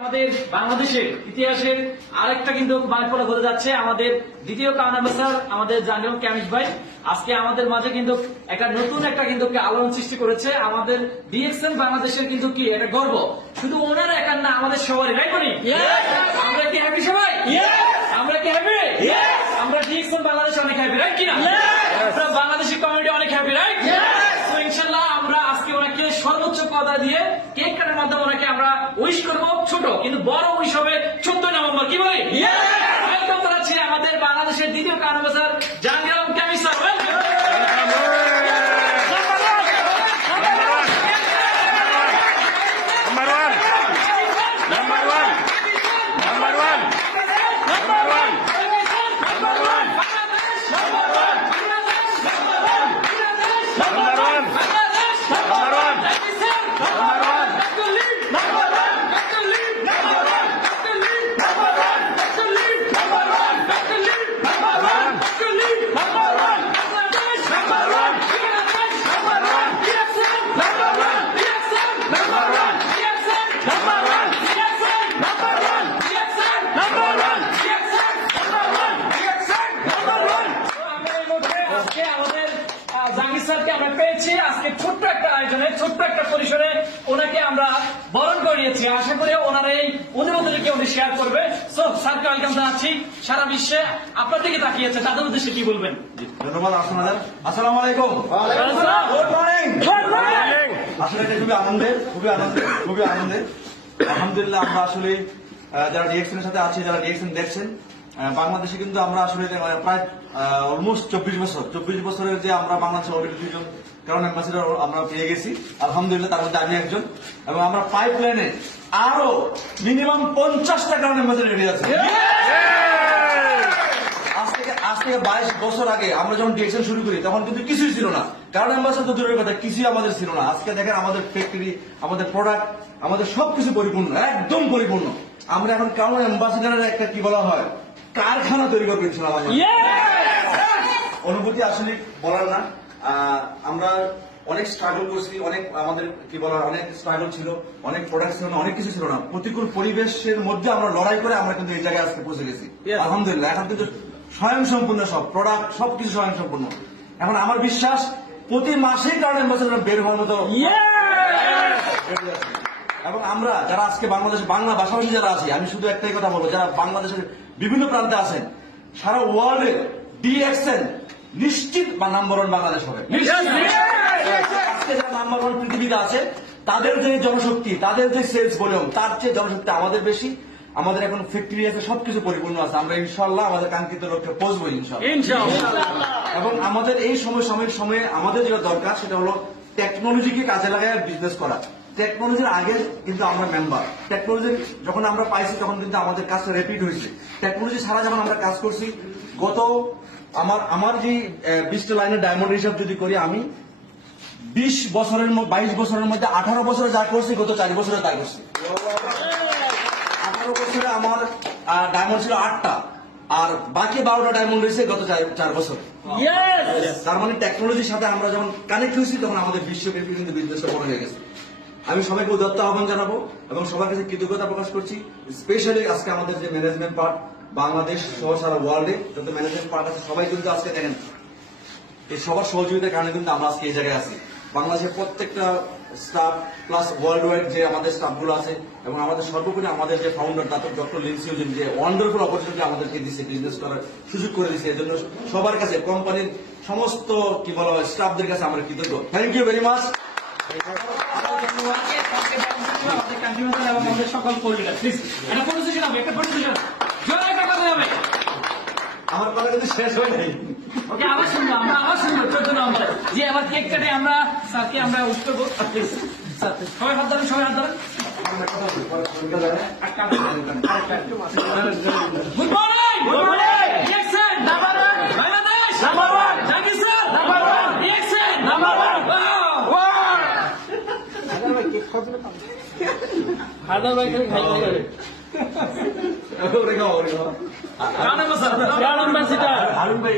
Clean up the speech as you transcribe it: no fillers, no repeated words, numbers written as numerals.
আমাদের বাংলাদেশের ইতিহাসের আরেকটা কিন্তু মাইলফলক হতে যাচ্ছে। আমাদের দ্বিতীয় কাউন্ট অ্যাম্বাসাডর আমাদের জানিউল কামিজ ভাই আজকে আমাদের মাঝে কিন্তু একটা নতুন আলোড়ন সৃষ্টি করেছে। আমাদের ডিএক্সএন বাংলাদেশের কিন্তু কি একটা গর্ব, শুধু ওনার একার না, আমাদের সবারই, রাইট বলি? আমরা কি হ্যাপি সবাই? আমরা কি হ্যাপি? আমরা ডিএক্সএন বাংলাদেশ অনেক হ্যাপি, রাইট কিনা? বাংলাদেশি কমিউনিটি অনেক হ্যাপি, রাইট? তো ইনশাআল্লাহ আমরা আজকে ওনাকে সর্বোচ্চ পদা দিয়ে কেক কাটার মাধ্যমে ওনাকে আমরা উইশ করবো। ছোট কিন্তু বড় উইশ হবে 14 নভেম্বর, কি বলি? ওয়েলকাম করাচ্ছি আমাদের বাংলাদেশের দ্বিতীয় count ambassador Janiul Kamiz sir. Jahangir স্যারকে আমরা পেয়েছি আজকে ছোট্ট একটা আয়োজনে, ছোট্ট একটা পরিসরে ওনাকে আমরা বরণ করিয়েছি। আশা করি ওনার এই অনুভূতিকে উনি শেয়ার করবে। সো স্যারকে ওয়েলকাম জানাচ্ছি। সারা বিশ্বে আপনার দিকে তাকিয়েছে, তাদের উদ্দেশ্যে কি বলবেন? ধন্যবাদ। আসসালামু আলাইকুম। Good morning. আসলে এটা খুবই আনন্দের। আলহামদুলিল্লাহ, আমরা আসলে যারা ডিএক্সএন এর সাথে আছি, যারা ডিএক্সএন দেখছেন, বাংলাদেশে কিন্তু আমরা আসলে প্রায় অলমোস্ট 24 বছরের যে আমরা বাংলাদেশের অলরেডি 2 জন কারণ অ্যাম্বাসেডর আমরা পেয়ে গেছি আলহামদুলিল্লাহ, তার মধ্যে আমি একজন। এবং আমরা পাইপলাইনে আরো মিনিমাম 50টা কারণ অ্যাম্বাসেডর রেডি আছে। আজ থেকে 22 বছর আগে আমরা যখন ডিএক্সএন শুরু করি তখন কিন্তু কিছুই ছিল না, কারণ অ্যাম্বাসেডর তো দূরের কথা, কিছুই আমাদের ছিল না। আজকে দেখেন আমাদের ফ্যাক্টরি, আমাদের প্রোডাক্ট, আমাদের সবকিছু পরিপূর্ণ, একদম পরিপূর্ণ। আমরা এখন কারণ অ্যাম্বাসেডরের একটা কি বলা হয় কারখানা তৈরি করবো ইনশাআল্লাহ। অনুভূতি আসলে বলার না। আমরা অনেক স্ট্রাগল করছি, অনেক আমাদের কি বলা হয় অনেক স্ট্রাগল ছিল, অনেক প্রোডাক্ট ছিল না, অনেক কিছু ছিল না। প্রতিকূল পরিবেশের মধ্যে আমরা লড়াই করে আমরা কিন্তু এই জায়গায় আজকে পৌঁছে গেছি আলহামদুলিল্লাহ। এখন কিন্তু স্বয়ংসম্পূর্ণ, সব প্রোডাক্ট সবকিছু স্বয়ংসম্পূর্ণ। এখন আমার বিশ্বাস প্রতি মাসেই কারণ অ্যাম্বাসেডর বের হওয়ার মতো। এবং আমরা যারা আজকে বাংলাদেশে বাংলা ভাষাভাষী যারা আছি, আমি শুধু একটাই কথা বলবো, যারা বাংলাদেশের বিভিন্ন প্রান্তে আছেন, সারা ওয়ার্ল্ডে ডিএক্সএন নিশ্চিত বা নাম্বার 1 বাংলাদেশ হবে। আজকে যারা নাম্বার 1 পৃথিবীতে আছে, তাদের যে জনশক্তি, তাদের যে সেলস ভলিউম, তার চেয়ে জনশক্তি আমাদের বেশি। আমাদের এখন ফ্যাক্টরি আছে, সবকিছু পরিপূর্ণ আছে। আমরা ইনশাআল্লাহ আমাদের কাঙ্ক্ষিত লক্ষ্যে পৌঁছবো ইনশাআল্লাহ। এবং আমাদের এই সময়ে আমাদের যেটা দরকার সেটা হলো টেকনোলজিকে কাজে লাগায় বিজনেস করা। টেকনোলজির আগে কিন্তু আমরা মেম্বার, টেকনোলজি যখন আমরা পাইছি তখন কিন্তু আমাদের কাজটা রেপিড হয়েছে। টেকনোলজি ছাড়া যখন আমরা কাজ করছি, গত আমার যে 20টা লাইনের ডায়মন্ড হিসাব যদি করি, আমি 22 বছরের মধ্যে 18 বছরে যা করছি, গত 4 বছরে তাই করছি। 18 বছরে আমার ডায়মন্ড ছিল 8টা, আর বাকি 12টা ডায়মন্ড হয়েছে গত 4 বছর। তার মানে টেকনোলজির সাথে আমরা যখন কানেক্ট হয়েছি তখন আমাদের বিশ্বব্যাপী কিন্তু বিজনেসটা বড় হয়ে গেছে। আমি সবাইকে উদাত্ত আহ্বান জানাবো এবং সবার কাছে কৃতজ্ঞতা প্রকাশ করছি। স্পেশালি আজকে আমাদের যে ম্যানেজমেন্ট পার্ট, বাংলাদেশ সহ সারা ওয়ার্ল্ডে যত ম্যানেজমেন্ট পার্ট আছে, সবাই কিন্তু আজকে দেখেন এই সবার সহযোগিতার কারণে কিন্তু আমরা আজকে এই জায়গায় আছি। বাংলাদেশের প্রত্যেকটা স্টাফ প্লাস ওয়ার্ল্ড ওয়াইড যে আমাদের স্টাফগুলো আছে, এবং আমাদের সর্বোপরি আমাদের যে ফাউন্ডার ডক্টর লিনসিউজিন যে ওয়ান্ডারফুল অপরচুনিটি আমাদেরকে দিচ্ছে, বিজনেস করার সুযোগ করে দিচ্ছে, এর জন্য সবার কাছে, কোম্পানির সমস্ত কি বলা হয় স্টাফদের কাছে আমরা কৃতজ্ঞ। Thank you very much. আমার কথা কিন্তু শেষ হয় নাই। ওকে, আবার শুনবো, আমরা আবার শুনবো 14 নভেম্বরে যে আবার কেক কাটে আমরা স্যারকে আমরা উইশ করবো। সবাই হাত ধরেন, সবাই হাত ধরেন। Good morning. DXN number 1 Bangladesh, number 1 Jahangir sir, number 1 DXN, number 1। হাজার ভাই খালি খাই করে হারুন ভাই